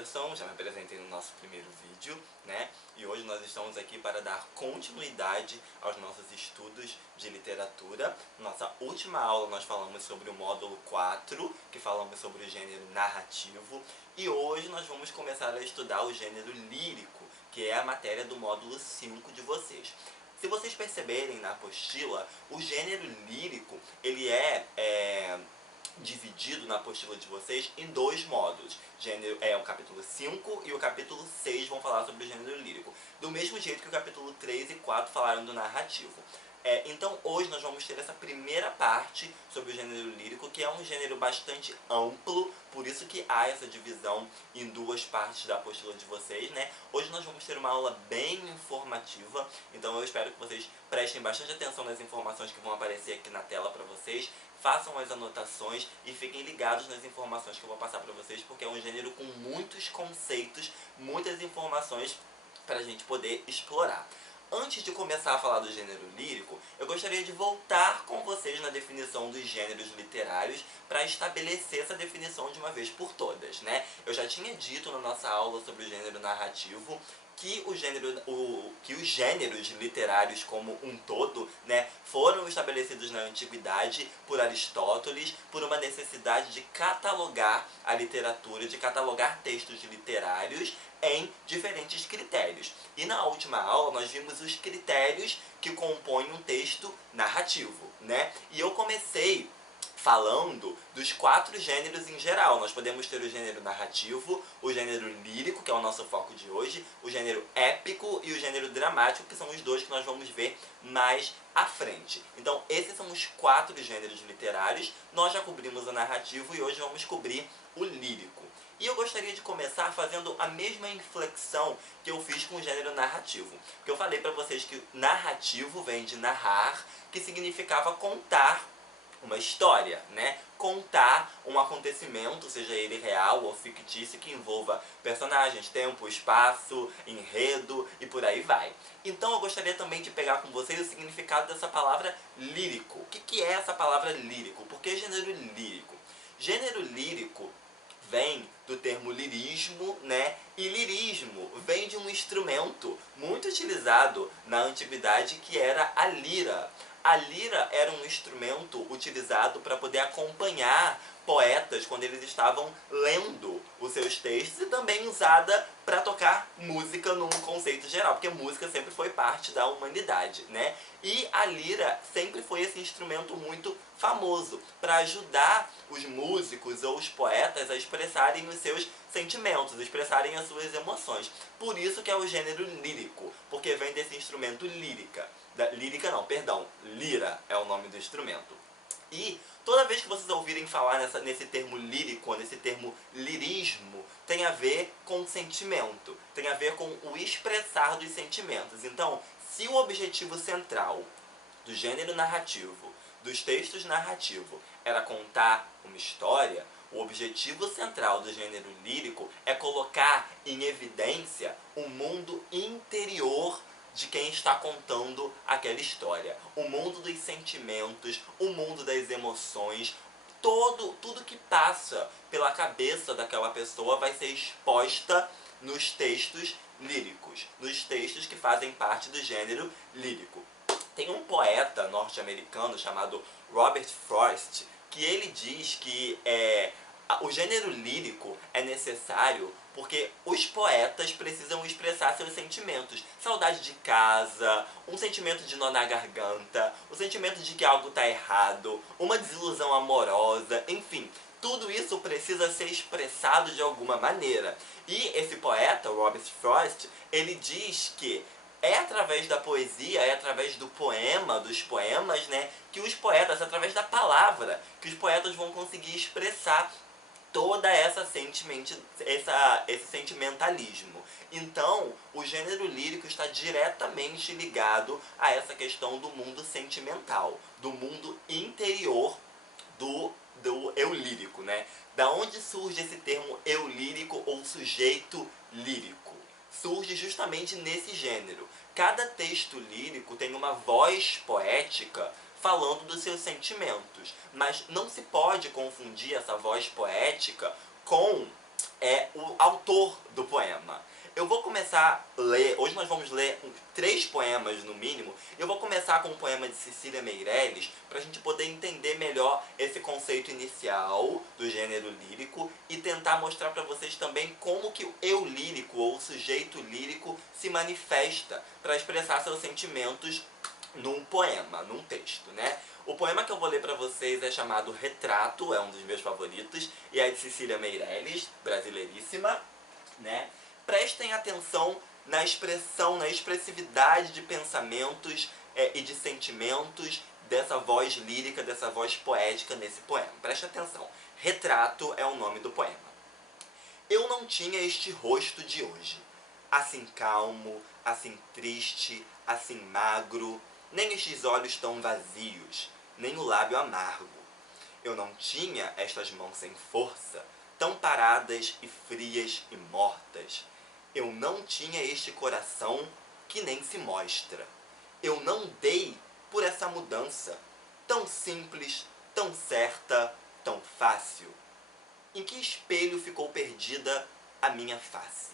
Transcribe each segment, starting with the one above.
Anderson, já me apresentei no nosso primeiro vídeo, né? E hoje nós estamos aqui para dar continuidade aos nossos estudos de literatura. Nossa última aula nós falamos sobre o módulo 4, que falamos sobre o gênero narrativo. E hoje nós vamos começar a estudar o gênero lírico, que é a matéria do módulo 5 de vocês. Se vocês perceberem na apostila, o gênero lírico, ele é dividido na apostila de vocês em dois módulos. O capítulo 5 e o capítulo 6 vão falar sobre o gênero lírico. Do mesmo jeito que o capítulo 3 e 4 falaram do narrativo. Então hoje nós vamos ter essa primeira parte sobre o gênero lírico, que é um gênero bastante amplo, por isso que há essa divisão em duas partes da apostila de vocês, né? Hoje nós vamos ter uma aula bem informativa, então eu espero que vocês prestem bastante atenção nas informações que vão aparecer aqui na tela para vocês, façam as anotações e fiquem ligados nas informações que eu vou passar para vocês, porque é um gênero com muitos conceitos, muitas informações para a gente poder explorar. Antes de começar a falar do gênero lírico, eu gostaria de voltar com vocês na definição dos gêneros literários para estabelecer essa definição de uma vez por todas, né? Eu já tinha dito na nossa aula sobre o gênero narrativo que os gêneros literários como um todo, né, foram estabelecidos na antiguidade por Aristóteles por uma necessidade de catalogar a literatura, de catalogar textos literários em diferentes critérios. E na última aula nós vimos os critérios que compõem um texto narrativo, né? E eu comecei falando dos 4 gêneros em geral. Nós podemos ter o gênero narrativo, o gênero lírico, que é o nosso foco de hoje, o gênero épico e o gênero dramático, que são os dois que nós vamos ver mais à frente. Então, esses são os 4 gêneros literários. Nós já cobrimos o narrativo e hoje vamos cobrir o lírico. E eu gostaria de começar fazendo a mesma inflexão que eu fiz com o gênero narrativo. Porque eu falei para vocês que narrativo vem de narrar, que significava contar uma história, né? Contar um acontecimento, seja ele real ou fictício, que envolva personagens, tempo, espaço, enredo e por aí vai. Então eu gostaria também de pegar com vocês o significado dessa palavra lírico. O que é essa palavra lírico? Por que gênero lírico? Gênero lírico vem do termo lirismo, né? E lirismo vem de um instrumento muito utilizado na antiguidade, que era a lira. A lira era um instrumento utilizado para poder acompanhar poetas quando eles estavam lendo os seus textos, e também usada para tocar música num conceito geral, porque música sempre foi parte da humanidade, né? E a lira sempre foi esse instrumento muito famoso para ajudar os músicos ou os poetas a expressarem os seus sentimentos, expressarem as suas emoções. Por isso que é o gênero lírico, porque vem desse instrumento lírica. Lira é o nome do instrumento. E toda vez que vocês ouvirem falar nesse termo lírico, nesse termo lirismo, tem a ver com sentimento, tem a ver com o expressar dos sentimentos. Então, se o objetivo central do gênero narrativo, dos textos narrativos, era contar uma história, o objetivo central do gênero lírico é colocar em evidência o mundo interior de quem está contando aquela história. O mundo dos sentimentos, o mundo das emoções, tudo que passa pela cabeça daquela pessoa vai ser exposta nos textos líricos, nos textos que fazem parte do gênero lírico. Tem um poeta norte-americano chamado Robert Frost, que ele diz que o gênero lírico é necessário porque os poetas precisam expressar seus sentimentos. Saudade de casa, um sentimento de nó na garganta, o sentimento de que algo está errado, uma desilusão amorosa, enfim. Tudo isso precisa ser expressado de alguma maneira. E esse poeta, Robert Frost, ele diz que é através da poesia, é através do poema, dos poemas, né, que os poetas, através da palavra, que os poetas vão conseguir expressar toda esse sentimentalismo. Então, o gênero lírico está diretamente ligado a essa questão do mundo sentimental, do mundo interior do eu lírico, né? Da onde surge esse termo eu lírico ou sujeito lírico? Surge justamente nesse gênero. Cada texto lírico tem uma voz poética falando dos seus sentimentos, mas não se pode confundir essa voz poética com é o autor do poema. Eu vou começar a ler, hoje nós vamos ler 3 poemas no mínimo. Eu vou começar com um poema de Cecília Meirelles, para a gente poder entender melhor esse conceito inicial do gênero lírico e tentar mostrar para vocês também como que o eu lírico ou o sujeito lírico se manifesta para expressar seus sentimentos num poema, num texto, né? O poema que eu vou ler para vocês é chamado Retrato, é um dos meus favoritos, e é de Cecília Meirelles, brasileiríssima, né? Prestem atenção na expressão, na expressividade de pensamentos e de sentimentos dessa voz lírica, dessa voz poética nesse poema. Preste atenção. Retrato é o nome do poema. Eu não tinha este rosto de hoje, assim calmo, assim triste, assim magro, nem estes olhos tão vazios, nem o lábio amargo. Eu não tinha estas mãos sem força, tão paradas e frias e mortas. Eu não tinha este coração que nem se mostra. Eu não dei por essa mudança, tão simples, tão certa, tão fácil. Em que espelho ficou perdida a minha face?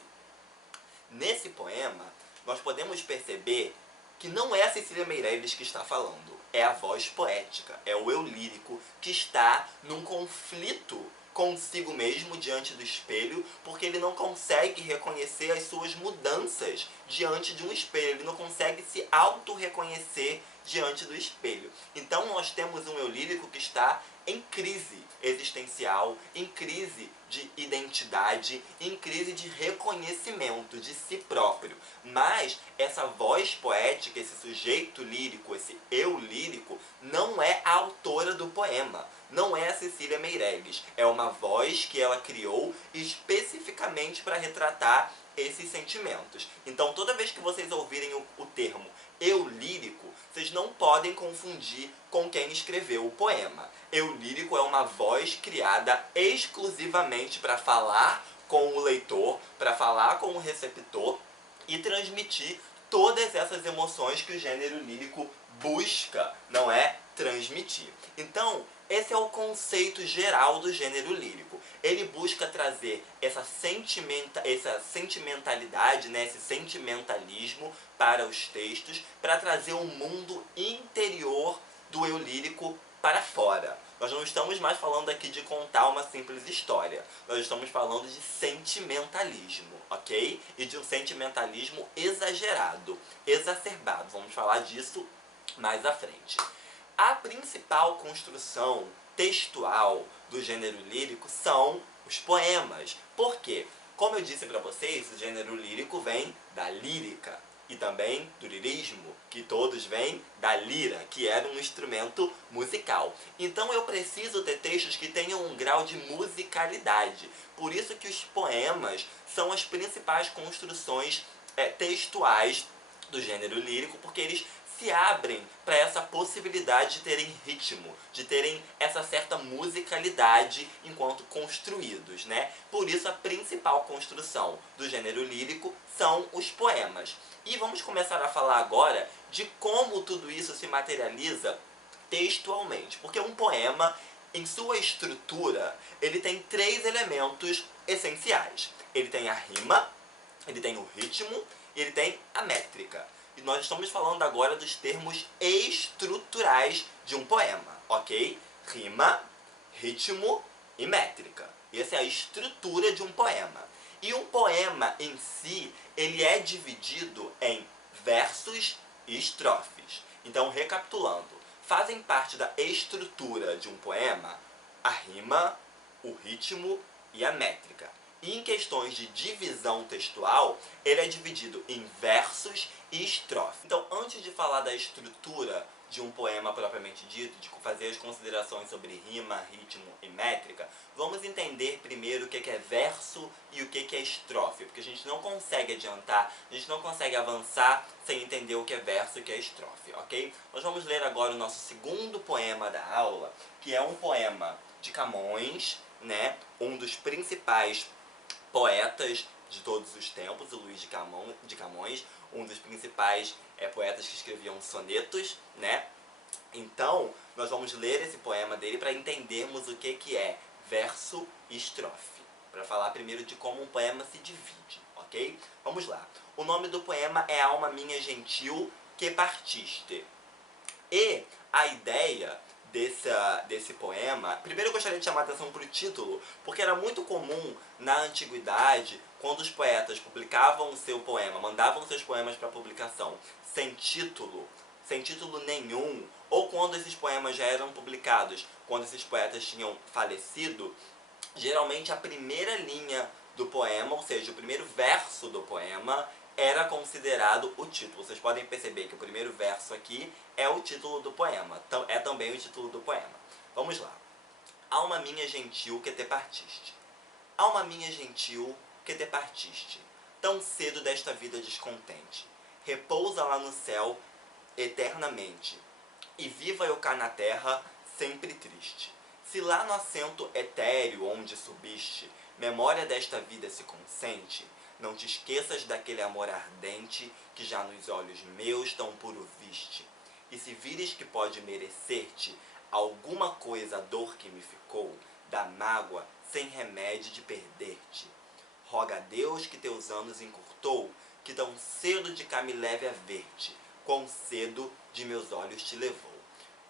Nesse poema, nós podemos perceber que não é a Cecília Meirelles que está falando, é a voz poética, é o eu lírico que está num conflito consigo mesmo diante do espelho, porque ele não consegue reconhecer as suas mudanças diante de um espelho, ele não consegue se auto-reconhecer diante do espelho. Então nós temos um eu lírico que está em crise existencial, em crise de identidade, em crise de reconhecimento de si próprio. Mas essa voz poética, esse sujeito lírico, esse eu lírico, não é a autora do poema. Não é a Cecília Meirelles. É uma voz que ela criou especificamente para retratar esses sentimentos. Então, toda vez que vocês ouvirem o termo eu lírico, vocês não podem confundir com quem escreveu o poema. Eu lírico é uma voz criada exclusivamente para falar com o leitor, para falar com o receptor e transmitir todas essas emoções que o gênero lírico busca, não é? Transmitir. Então, esse é o conceito geral do gênero lírico. Ele busca trazer essa sentimentalidade, né, esse sentimentalismo para os textos, para trazer um mundo interior do eu lírico para fora. Nós não estamos mais falando aqui de contar uma simples história. Nós estamos falando de sentimentalismo, ok? E de um sentimentalismo exagerado, exacerbado. Vamos falar disso mais à frente. A principal construção textual do gênero lírico são os poemas. Por quê? Como eu disse para vocês, o gênero lírico vem da lírica e também do lirismo, que todos vêm da lira, que era um instrumento musical. Então eu preciso ter textos que tenham um grau de musicalidade. Por isso que os poemas são as principais construções textuais do gênero lírico, porque eles se abrem para essa possibilidade de terem ritmo, de terem essa certa musicalidade enquanto construídos, né? Por isso a principal construção do gênero lírico são os poemas. E vamos começar a falar agora de como tudo isso se materializa textualmente, porque um poema, em sua estrutura, ele tem 3 elementos essenciais. Ele tem a rima, ele tem o ritmo e ele tem a métrica. E nós estamos falando agora dos termos estruturais de um poema, ok? Rima, ritmo e métrica. Essa é a estrutura de um poema. E um poema em si, ele é dividido em versos e estrofes. Então, recapitulando, fazem parte da estrutura de um poema a rima, o ritmo e a métrica. E em questões de divisão textual, ele é dividido em versos e estrofes. Então, antes de falar da estrutura de um poema propriamente dito, de fazer as considerações sobre rima, ritmo e métrica, vamos entender primeiro o que é verso e o que é estrofe, porque a gente não consegue adiantar, a gente não consegue avançar sem entender o que é verso e o que é estrofe, ok? Nós vamos ler agora o nosso segundo poema da aula, que é um poema de Camões, né? Um dos principais poetas de todos os tempos, o Luís de Camões, um dos principais poetas que escreviam sonetos, né? Então, nós vamos ler esse poema dele para entendermos o que é verso e estrofe. para falar primeiro de como um poema se divide, ok? Vamos lá. O nome do poema é Alma Minha Gentil que Partiste. E a ideia desse poema, primeiro eu gostaria de chamar a atenção para o título, porque era muito comum na antiguidade, quando os poetas publicavam o seu poema, mandavam seus poemas para publicação sem título nenhum, ou quando esses poemas já eram publicados, quando esses poetas tinham falecido, geralmente a primeira linha do poema, ou seja, o primeiro verso do poema, era considerado o título. Vocês podem perceber que o primeiro verso aqui é o título do poema, é também o título do poema. Vamos lá. Alma minha gentil que te partiste. Alma minha gentil que te partiste, tão cedo desta vida descontente. Repousa lá no céu eternamente, e viva eu cá na terra sempre triste. Se lá no assento etéreo onde subiste, memória desta vida se consente, não te esqueças daquele amor ardente que já nos olhos meus tão puro viste. E se vires que pode merecer-te alguma coisa a dor que me ficou, da mágoa sem remédio de perder-te. Roga a Deus que teus anos encurtou, que tão cedo de cá me leve a ver-te, quão cedo de meus olhos te levou.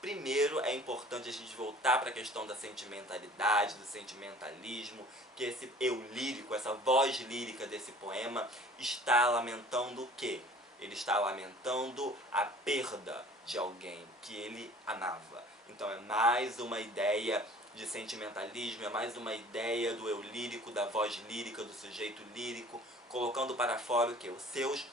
Primeiro, é importante a gente voltar para a questão da sentimentalidade, do sentimentalismo, que esse eu lírico, essa voz lírica desse poema, está lamentando o quê? Ele está lamentando a perda de alguém que ele amava. Então é mais uma ideia de sentimentalismo, é mais uma ideia do eu lírico, da voz lírica, do sujeito lírico, colocando para fora o quê? Os seus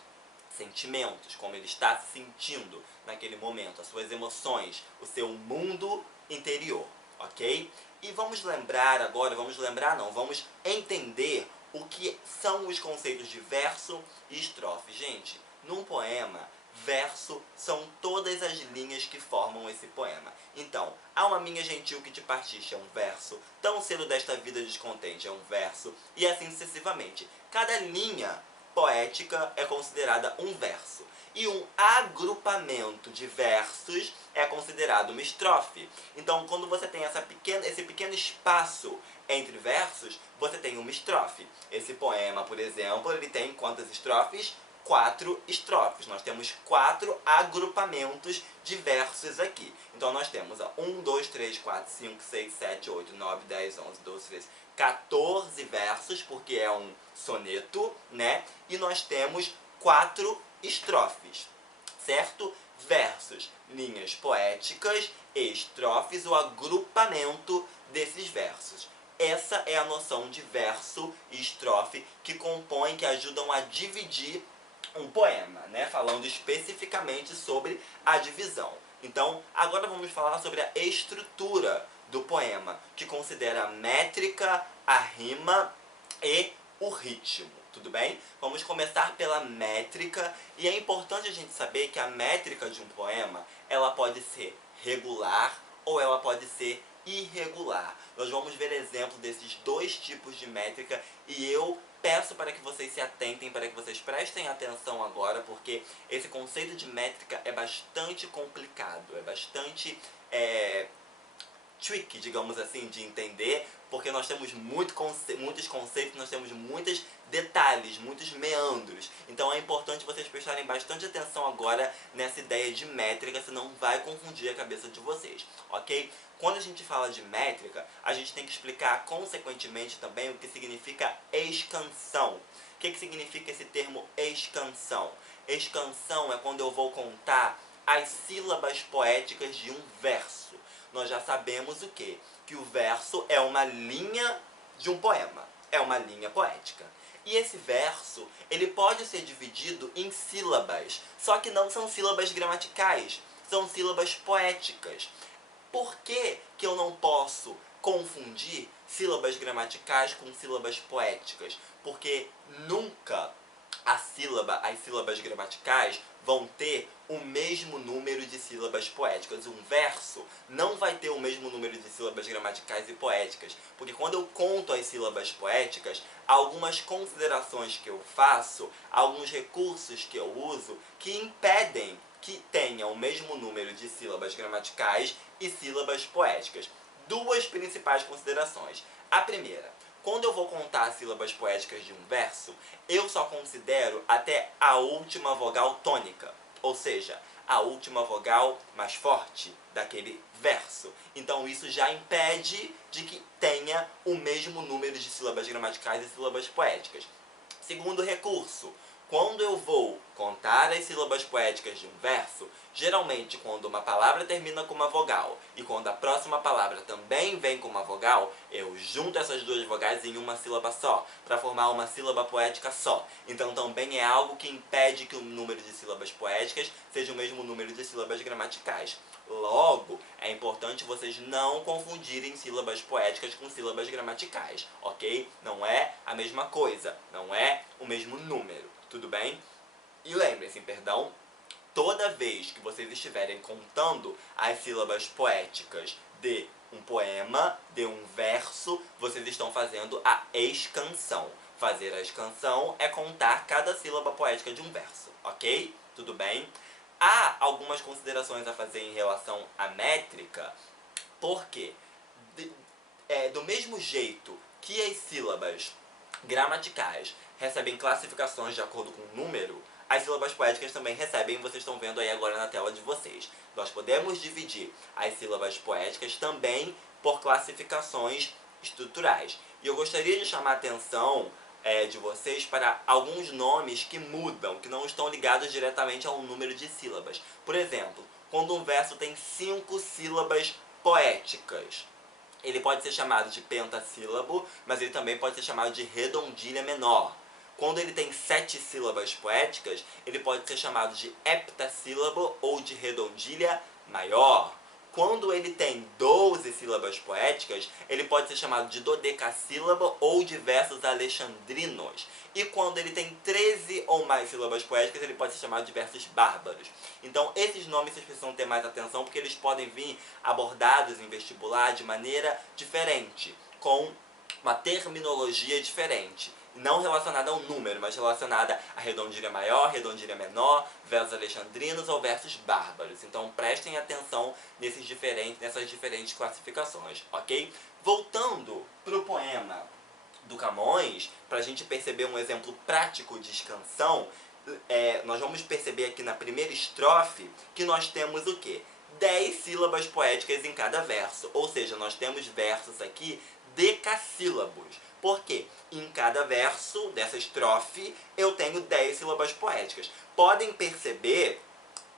sentimentos, como ele está se sentindo naquele momento, as suas emoções, o seu mundo interior, ok? E vamos lembrar agora, vamos entender o que são os conceitos de verso e estrofe. Gente, num poema, verso são todas as linhas que formam esse poema. Então, Alma minha gentil que te partiste é um verso, tão cedo desta vida descontente é um verso, e assim sucessivamente. Cada linha poética é considerada um verso, e um agrupamento de versos é considerado uma estrofe. Então, quando você tem esse pequeno espaço entre versos, você tem uma estrofe. Esse poema, por exemplo, ele tem quantas estrofes? 4 estrofes. Nós temos 4 agrupamentos de versos aqui. Então nós temos 1, 2, 3, 4, 5, 6, 7, 8, 9, 10, 11, 12, 13, 14 versos, porque é um soneto, né? E nós temos 4 estrofes, certo? Versos, linhas poéticas, estrofes, o agrupamento desses versos. Essa é a noção de verso e estrofe que compõem, que ajudam a dividir um poema, né? Falando especificamente sobre a divisão. Então, agora vamos falar sobre a estrutura do poema, que considera a métrica, a rima e o ritmo. Tudo bem? Vamos começar pela métrica, e é importante a gente saber que a métrica de um poema, ela pode ser regular ou ela pode ser irregular. Nós vamos ver exemplo desses dois tipos de métrica, e eu peço para que vocês se atentem, para que vocês prestem atenção agora, porque esse conceito de métrica é bastante complicado, é bastante tricky, digamos assim, de entender, porque nós temos muitos conceitos, nós temos muitos detalhes, muitos meandros. Então é importante vocês prestarem bastante atenção agora nessa ideia de métrica, senão vai confundir a cabeça de vocês, ok? Quando a gente fala de métrica, a gente tem que explicar consequentemente também o que significa escansão. O que significa esse termo escansão? Escansão é quando eu vou contar as sílabas poéticas de um verso. Nós já sabemos o quê? Que o verso é uma linha de um poema, é uma linha poética. E esse verso, ele pode ser dividido em sílabas, só que não são sílabas gramaticais, são sílabas poéticas. Por que que eu não posso confundir sílabas gramaticais com sílabas poéticas? Porque nunca as sílabas gramaticais vão ter o mesmo número de sílabas poéticas. Um verso não vai ter o mesmo número de sílabas gramaticais e poéticas, porque quando eu conto as sílabas poéticas, algumas considerações que eu faço, alguns recursos que eu uso, que impedem que tenha o mesmo número de sílabas gramaticais e sílabas poéticas. Duas principais considerações. A primeira, Quando eu vou contar as sílabas poéticas de um verso, eu só considero até a última vogal tônica, ou seja, a última vogal mais forte daquele verso. Então isso já impede de que tenha o mesmo número de sílabas gramaticais e sílabas poéticas. Segundo recurso, quando eu vou contar as sílabas poéticas de um verso, geralmente quando uma palavra termina com uma vogal e quando a próxima palavra também vem com uma vogal, eu junto essas duas vogais em uma sílaba só, para formar uma sílaba poética só. Então também é algo que impede que o número de sílabas poéticas seja o mesmo número de sílabas gramaticais. Logo, é importante vocês não confundirem sílabas poéticas com sílabas gramaticais, ok? Não é a mesma coisa, não é o mesmo número, tudo bem? E lembrem-se, perdão, toda vez que vocês estiverem contando as sílabas poéticas de um poema, de um verso, vocês estão fazendo a escansão. Fazer a escansão é contar cada sílaba poética de um verso, ok? Tudo bem? Há algumas considerações a fazer em relação à métrica, porque do mesmo jeito que as sílabas gramaticais recebem classificações de acordo com o número, as sílabas poéticas também recebem, vocês estão vendo aí agora na tela de vocês. Nós podemos dividir as sílabas poéticas também por classificações estruturais. E eu gostaria de chamar a atenção de vocês para alguns nomes que mudam, que não estão ligados diretamente ao número de sílabas. Por exemplo, quando um verso tem 5 sílabas poéticas, ele pode ser chamado de pentassílabo, mas ele também pode ser chamado de redondilha menor. Quando ele tem 7 sílabas poéticas, ele pode ser chamado de heptassílabo ou de redondilha maior. Quando ele tem 12 sílabas poéticas, ele pode ser chamado de dodecassílabo ou de versos alexandrinos. E quando ele tem 13 ou mais sílabas poéticas, ele pode ser chamado de versos bárbaros. Então, esses nomes vocês precisam ter mais atenção, porque eles podem vir abordados em vestibular de maneira diferente, com uma terminologia diferente. Não relacionada ao número, mas relacionada a redondilha maior, redondilha menor, versos alexandrinos ou versos bárbaros. Então prestem atenção nessas diferentes classificações, ok? Voltando para o poema do Camões, para a gente perceber um exemplo prático de escansão, nós vamos perceber aqui na primeira estrofe que nós temos o quê? 10 sílabas poéticas em cada verso, ou seja, nós temos versos aqui decassílabos. Por quê? Em cada verso dessa estrofe eu tenho 10 sílabas poéticas. Podem perceber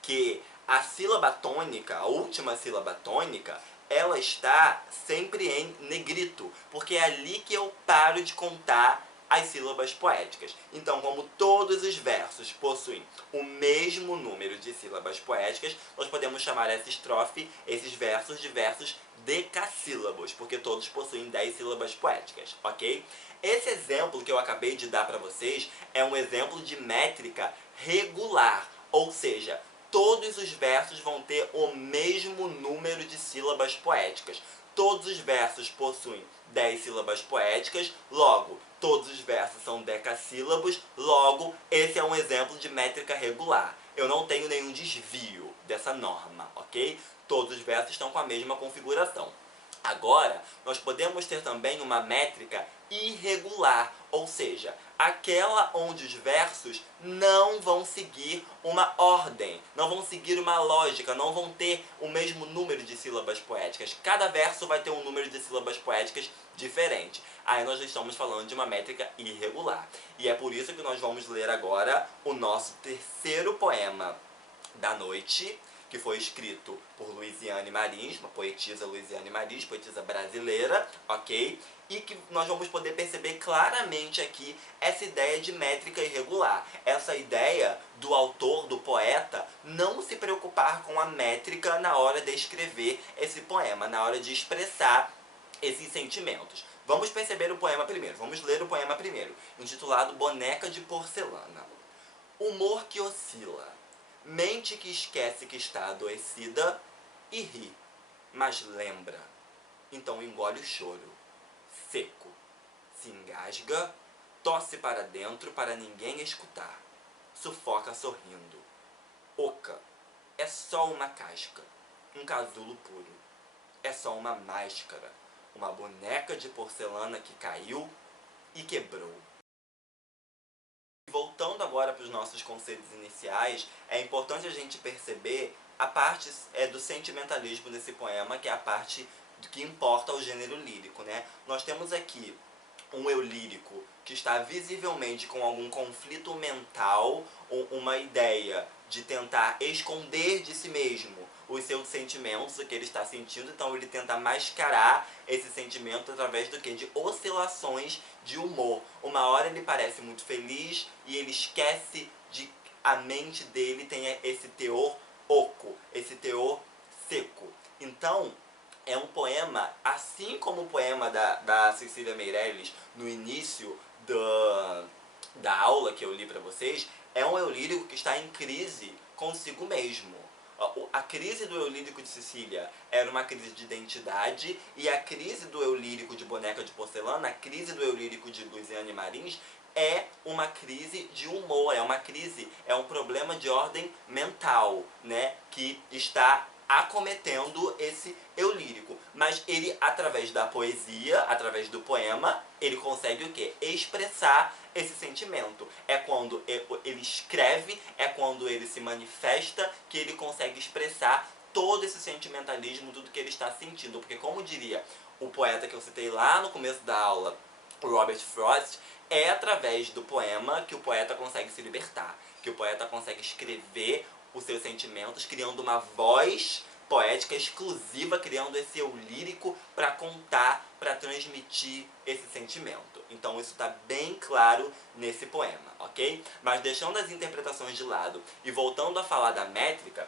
que a sílaba tônica, a última sílaba tônica, ela está sempre em negrito, porque é ali que eu paro de contar as sílabas poéticas. Então, como todos os versos possuem o mesmo número de sílabas poéticas, nós podemos chamar essa estrofe, esses versos, de versos decassílabos, porque todos possuem 10 sílabas poéticas, ok? Esse exemplo que eu acabei de dar para vocês é um exemplo de métrica regular, ou seja, todos os versos vão ter o mesmo número de sílabas poéticas. Todos os versos possuem 10 sílabas poéticas, logo, todos os versos são decassílabos, logo, esse é um exemplo de métrica regular. Eu não tenho nenhum desvio dessa norma, ok? Todos os versos estão com a mesma configuração. Agora, nós podemos ter também uma métrica irregular, ou seja, aquela onde os versos não vão seguir uma ordem, não vão seguir uma lógica, não vão ter o mesmo número de sílabas poéticas. Cada verso vai ter um número de sílabas poéticas diferente. Aí nós estamos falando de uma métrica irregular. E é por isso que nós vamos ler agora o nosso terceiro poema da noite, que foi escrito por Luiziane Marins, uma poetisa Luiziane Marins, poetisa brasileira, ok? E que nós vamos poder perceber claramente aqui essa ideia de métrica irregular. Essa ideia do autor, do poeta, não se preocupar com a métrica na hora de escrever esse poema, na hora de expressar esses sentimentos. Vamos perceber o poema primeiro, vamos ler o poema primeiro, intitulado Boneca de Porcelana. Humor que oscila, mente que esquece que está adoecida e ri, mas lembra. Então engole o choro, seco, se engasga, tosse para dentro para ninguém escutar, sufoca sorrindo. Oca, é só uma casca, um casulo puro. É só uma máscara, uma boneca de porcelana que caiu e quebrou. Voltando agora para os nossos conceitos iniciais, é importante a gente perceber a parte do sentimentalismo desse poema, que é a parte que importa ao gênero lírico, né? Nós temos aqui um eu lírico que está visivelmente com algum conflito mental, ou uma ideia de tentar esconder de si mesmo os seus sentimentos, o que ele está sentindo, então ele tenta mascarar esse sentimento através do que? De oscilações de humor. Uma hora ele parece muito feliz e ele esquece de a mente dele tem esse teor oco, esse teor seco. Então, é um poema, assim como o poema da Cecília Meirelles, no início da aula que eu li para vocês, é um eu lírico que está em crise consigo mesmo. A crise do eu lírico de Cecília era uma crise de identidade, e a crise do eu lírico de Boneca de Porcelana, a crise do eu lírico de Luiziane Marins, é uma crise de humor, é um problema de ordem mental, né, que está acometendo esse eu lírico. Mas ele, através da poesia, através do poema, ele consegue o quê? Expressar esse sentimento. É quando ele escreve, é quando ele se manifesta, que ele consegue expressar todo esse sentimentalismo, tudo que ele está sentindo. Porque, como diria o poeta que eu citei lá no começo da aula, o Robert Frost, é através do poema que o poeta consegue se libertar, que o poeta consegue escrever os seus sentimentos, criando uma voz poética exclusiva, criando esse eu lírico para contar, para transmitir esse sentimento. Então isso está bem claro nesse poema, ok? Mas deixando as interpretações de lado e voltando a falar da métrica,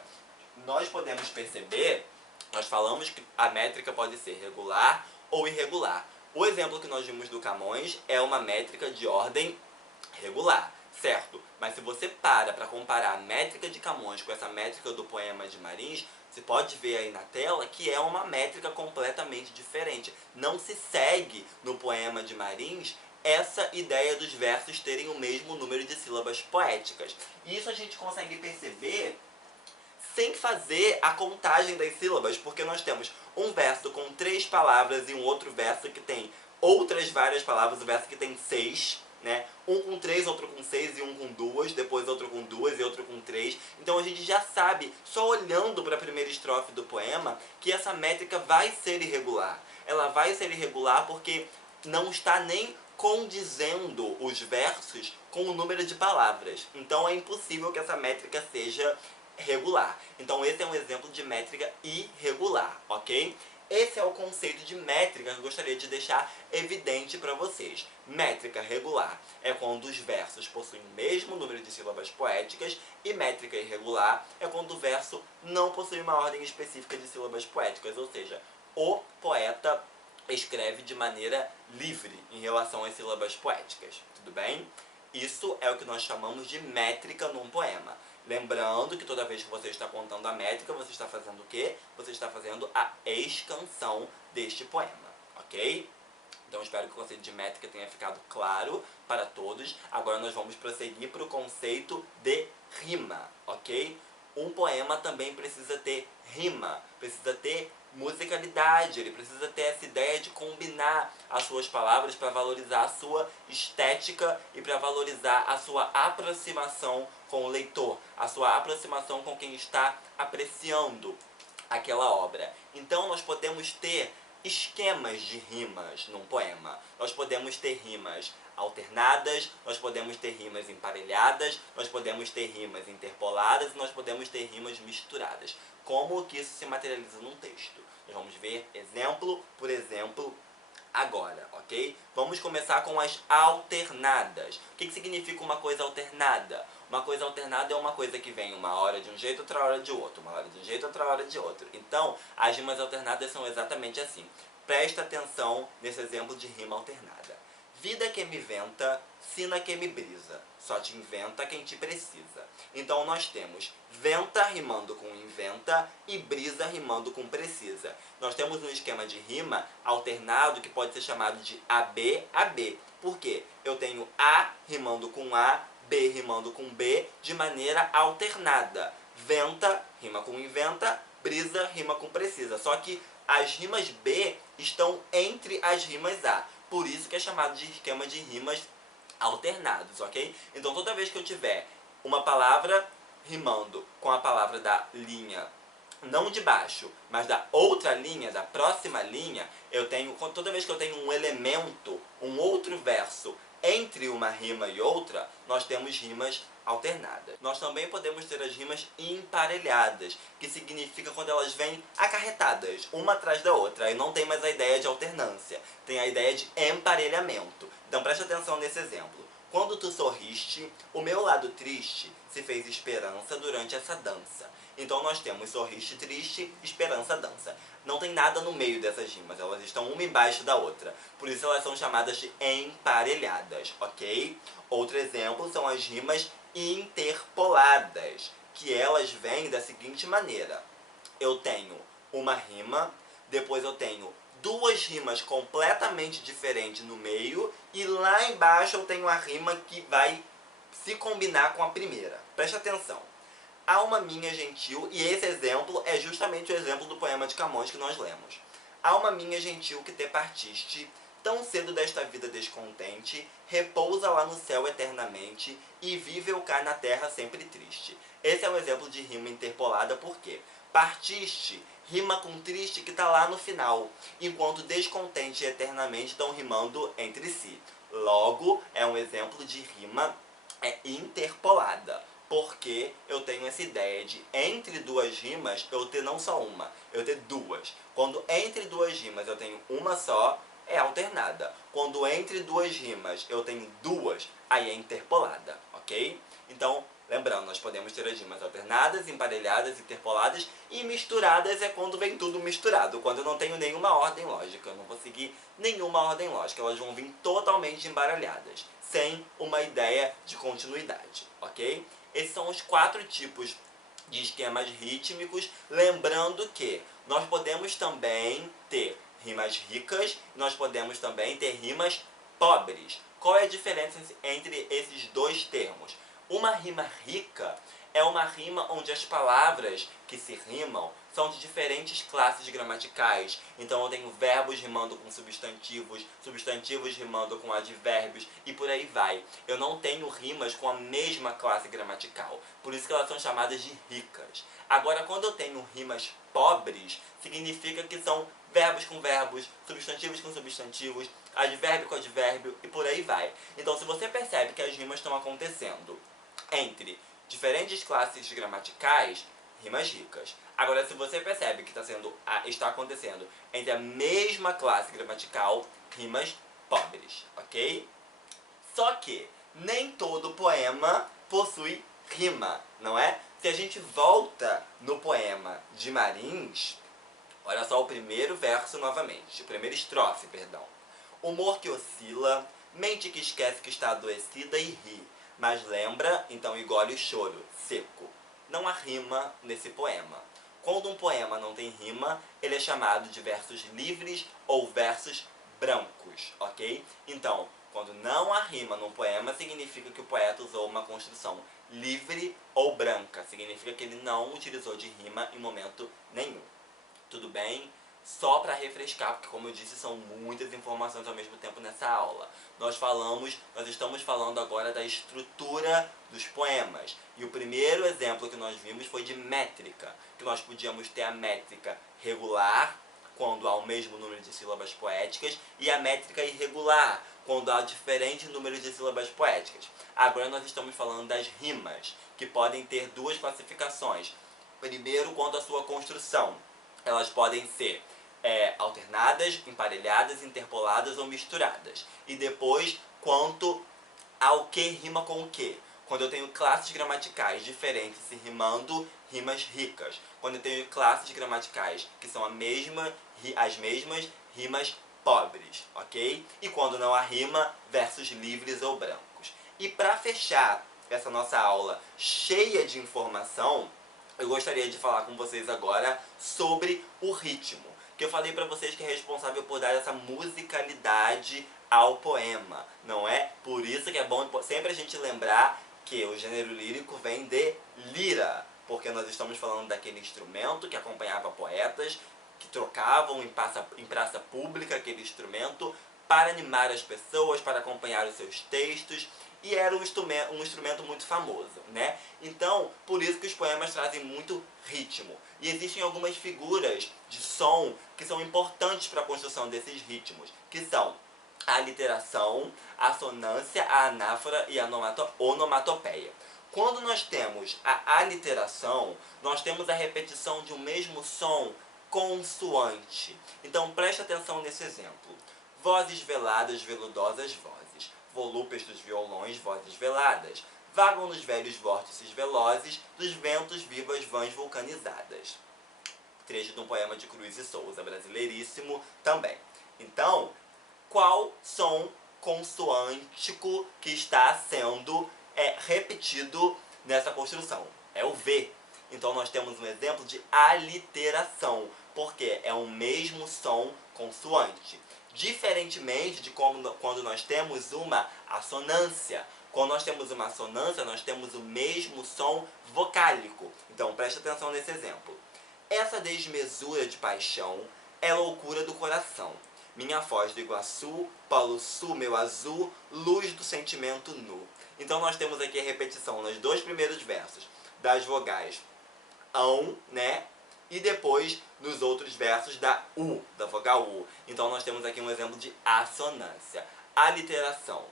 nós podemos perceber, nós falamos que a métrica pode ser regular ou irregular. O exemplo que nós vimos do Camões é uma métrica de ordem regular, certo? Mas se você para comparar a métrica de Camões com essa métrica do poema de Marins, você pode ver aí na tela que é uma métrica completamente diferente. Não se segue no poema de Marins essa ideia dos versos terem o mesmo número de sílabas poéticas. E isso a gente consegue perceber sem fazer a contagem das sílabas, porque nós temos um verso com 3 palavras e um outro verso que tem outras várias palavras, o verso que tem 6, né? Um com 3, outro com 6 e um com 2, depois outro com 2 e outro com 3. Então a gente já sabe, só olhando para a primeira estrofe do poema, que essa métrica vai ser irregular. Ela vai ser irregular porque não está nem condizendo os versos com o número de palavras. Então é impossível que essa métrica seja regular. Então esse é um exemplo de métrica irregular, ok? Esse é o conceito de métrica que eu gostaria de deixar evidente para vocês. Métrica regular é quando os versos possuem o mesmo número de sílabas poéticas, e métrica irregular é quando o verso não possui uma ordem específica de sílabas poéticas, ou seja, o poeta escreve de maneira livre em relação às sílabas poéticas, tudo bem? Isso é o que nós chamamos de métrica num poema. Lembrando que toda vez que você está contando a métrica, você está fazendo o quê? Você está fazendo a escansão deste poema, ok? Então espero que o conceito de métrica tenha ficado claro para todos. Agora nós vamos prosseguir para o conceito de rima, ok? Um poema também precisa ter rima, precisa ter musicalidade, ele precisa ter essa ideia de combinar as suas palavras para valorizar a sua estética e para valorizar a sua aproximação com o leitor, a sua aproximação com quem está apreciando aquela obra. Então nós podemos ter esquemas de rimas num poema. Nós podemos ter rimas alternadas, nós podemos ter rimas emparelhadas, nós podemos ter rimas interpoladas e nós podemos ter rimas misturadas. Como que isso se materializa num texto? Nós vamos ver exemplo por exemplo agora, ok? Vamos começar com as alternadas. O que significa uma coisa alternada? Uma coisa alternada é uma coisa que vem uma hora de um jeito, outra hora de outro. Uma hora de um jeito, outra hora de outro. Então, as rimas alternadas são exatamente assim. Presta atenção nesse exemplo de rima alternada. Vida que me venta, sina que me brisa. Só te inventa quem te precisa. Então nós temos venta rimando com inventa e brisa rimando com precisa. Nós temos um esquema de rima alternado que pode ser chamado de AB-AB. Por quê? Eu tenho A rimando com A, B rimando com B, de maneira alternada. Venta rima com inventa, brisa rima com precisa. Só que as rimas B estão entre as rimas A. Por isso que é chamado de esquema de rimas alternados, ok? Então toda vez que eu tiver uma palavra rimando com a palavra da linha, não de baixo, mas da outra linha, da próxima linha, eu tenho, toda vez que eu tenho um elemento, um outro verso entre uma rima e outra, nós temos rimas alternadas. Nós também podemos ter as rimas emparelhadas, que significa quando elas vêm acarretadas, uma atrás da outra, aí não tem mais a ideia de alternância, tem a ideia de emparelhamento. Então preste atenção nesse exemplo. Quando tu sorriste, o meu lado triste se fez esperança durante essa dança. Então nós temos sorriste, triste, esperança, dança. Não tem nada no meio dessas rimas, elas estão uma embaixo da outra. Por isso elas são chamadas de emparelhadas, ok? Outro exemplo são as rimas interpoladas, que elas vêm da seguinte maneira. Eu tenho uma rima, depois eu tenho duas rimas completamente diferentes no meio, e lá embaixo eu tenho a rima que vai se combinar com a primeira. Preste atenção. Alma minha gentil, e esse exemplo é justamente o exemplo do poema de Camões que nós lemos. Alma minha gentil que te partiste, tão cedo desta vida descontente, repousa lá no céu eternamente, e vive eu cá na terra sempre triste. Esse é um exemplo de rima interpolada, por quê? Partiste rima com triste que está lá no final, enquanto descontente e eternamente estão rimando entre si. Logo, é um exemplo de rima interpolada, porque eu tenho essa ideia de entre duas rimas eu ter não só uma, eu ter duas. Quando entre duas rimas eu tenho uma só, é alternada. Quando entre duas rimas eu tenho duas, aí é interpolada, ok? Então, lembrando, nós podemos ter as rimas alternadas, emparelhadas, interpoladas, e misturadas é quando vem tudo misturado, quando eu não tenho nenhuma ordem lógica, eu não vou seguir nenhuma ordem lógica, elas vão vir totalmente embaralhadas, sem uma ideia de continuidade, ok? Esses são os 4 tipos de esquemas rítmicos, lembrando que nós podemos também ter rimas ricas, nós podemos também ter rimas pobres. Qual é a diferença entre esses dois termos? Uma rima rica é uma rima onde as palavras que se rimam são de diferentes classes gramaticais. Então eu tenho verbos rimando com substantivos, substantivos rimando com advérbios e por aí vai. Eu não tenho rimas com a mesma classe gramatical, por isso que elas são chamadas de ricas. Agora, quando eu tenho rimas pobres, significa que são verbos com verbos, substantivos com substantivos, advérbio com advérbio e por aí vai. Então, se você percebe que as rimas estão acontecendo entre diferentes classes gramaticais, rimas ricas. Agora, se você percebe que está acontecendo entre a mesma classe gramatical, rimas pobres, ok? Só que nem todo poema possui rima, não é? Se a gente volta no poema de Marins, olha só o primeiro verso novamente, a primeira estrofe, perdão. Humor que oscila, mente que esquece que está adoecida e ri, mas lembra, então engole o choro, seco. Não há rima nesse poema. Quando um poema não tem rima, ele é chamado de versos livres ou versos brancos, ok? Então, quando não há rima num poema, significa que o poeta usou uma construção livre ou branca. Significa que ele não utilizou de rima em momento nenhum. Tudo bem? Só para refrescar, porque como eu disse, são muitas informações ao mesmo tempo nessa aula. Nós estamos falando agora da estrutura dos poemas. E o primeiro exemplo que nós vimos foi de métrica, que nós podíamos ter a métrica regular, quando há o mesmo número de sílabas poéticas, e a métrica irregular, quando há diferente número de sílabas poéticas. Agora nós estamos falando das rimas, que podem ter duas classificações. Primeiro, quanto à sua construção. Elas podem ser alternadas, emparelhadas, interpoladas ou misturadas. E depois, quanto ao que rima com o que. Quando eu tenho classes gramaticais diferentes se rimando, rimas ricas. Quando eu tenho classes gramaticais que são as mesmas, rimas pobres, ok? E quando não há rima, versos livres ou brancos. E para fechar essa nossa aula cheia de informação, eu gostaria de falar com vocês agora sobre o ritmo, que eu falei para vocês que é responsável por dar essa musicalidade ao poema, não é? Por isso que é bom sempre a gente lembrar que o gênero lírico vem de lira, porque nós estamos falando daquele instrumento que acompanhava poetas, que trocavam em praça pública aquele instrumento para animar as pessoas, para acompanhar os seus textos, e era um instrumento muito famoso, né? Então, por isso que os poemas trazem muito ritmo. E existem algumas figuras de som que são importantes para a construção desses ritmos, que são a aliteração, a assonância, a anáfora e a onomatopeia. Quando nós temos a aliteração, nós temos a repetição de um mesmo som consoante. Então preste atenção nesse exemplo. Vozes veladas, veludosas vozes. Volúpias dos violões, vozes veladas. Vagam nos velhos vórtices velozes dos ventos vivas vãs vulcanizadas. Trecho de um poema de Cruz e Souza, brasileiríssimo também. Então, qual som consoântico que está sendo repetido nessa construção? É o V. Então nós temos um exemplo de aliteração, porque é o mesmo som consoante. Diferentemente de quando nós temos uma assonância. Quando nós temos uma assonância, nós temos o mesmo som vocálico. Então preste atenção nesse exemplo. Essa desmesura de paixão é loucura do coração. Minha foz do Iguaçu, Polo Sul, meu azul, luz do sentimento nu. Então nós temos aqui a repetição nos dois primeiros versos das vogais ão, né? E depois nos outros versos da U, da vogal U. Então nós temos aqui um exemplo de assonância. Aliteração,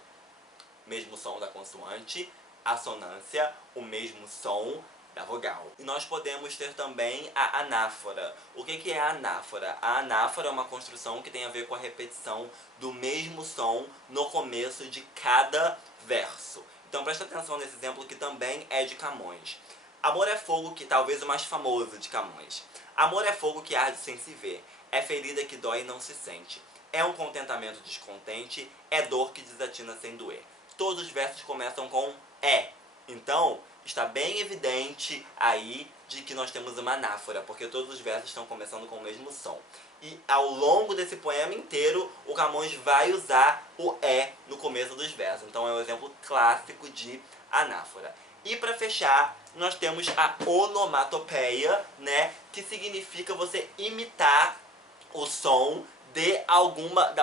mesmo som da consoante. Assonância, o mesmo som da vogal. E nós podemos ter também a anáfora. O que é a anáfora? A anáfora é uma construção que tem a ver com a repetição do mesmo som no começo de cada verso. Então presta atenção nesse exemplo que também é de Camões. Amor é fogo, que talvez o mais famoso de Camões. Amor é fogo que arde sem se ver. É ferida que dói e não se sente. É um contentamento descontente. É dor que desatina sem doer. Todos os versos começam com é. Então, está bem evidente aí de que nós temos uma anáfora, porque todos os versos estão começando com o mesmo som. E ao longo desse poema inteiro, o Camões vai usar o é no começo dos versos. Então é um exemplo clássico de anáfora. E para fechar, nós temos a onomatopeia, né, que significa você imitar o som de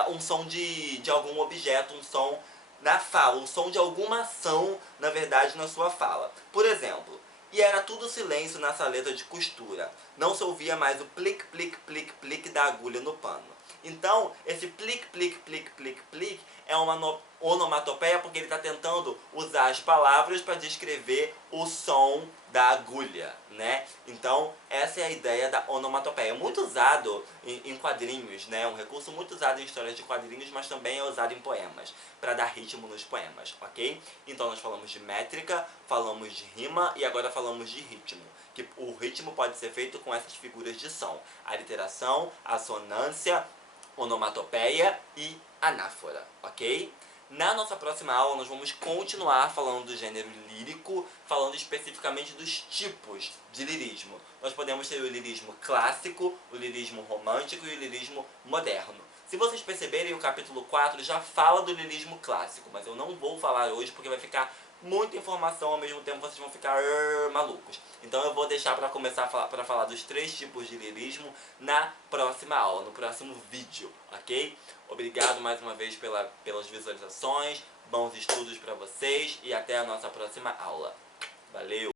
um som de algum objeto, um som na fala, o som de alguma ação, na verdade, na sua fala. Por exemplo, e era tudo silêncio na saleta de costura. Não se ouvia mais o plic, plic, plic, plic da agulha no pano. Então, esse plic, plic, plic, plic, plic é uma onomatopeia porque ele está tentando usar as palavras para descrever o som da agulha, né? Então, essa é a ideia da onomatopeia. Muito usado em quadrinhos, né? Um recurso muito usado em histórias de quadrinhos, mas também é usado em poemas, para dar ritmo nos poemas, ok? Então, nós falamos de métrica, falamos de rima e agora falamos de ritmo. Que o ritmo pode ser feito com essas figuras de som. A literação, a assonância, onomatopeia e anáfora, ok? Na nossa próxima aula nós vamos continuar falando do gênero lírico, falando especificamente dos tipos de lirismo. Nós podemos ter o lirismo clássico, o lirismo romântico e o lirismo moderno. Se vocês perceberem, o capítulo 4 já fala do lirismo clássico, mas eu não vou falar hoje porque vai ficar muita informação, ao mesmo tempo vocês vão ficar malucos. Então eu vou deixar para começar a falar dos 3 tipos de lirismo na próxima aula, no próximo vídeo, ok? Obrigado mais uma vez pelas visualizações, bons estudos para vocês e até a nossa próxima aula. Valeu!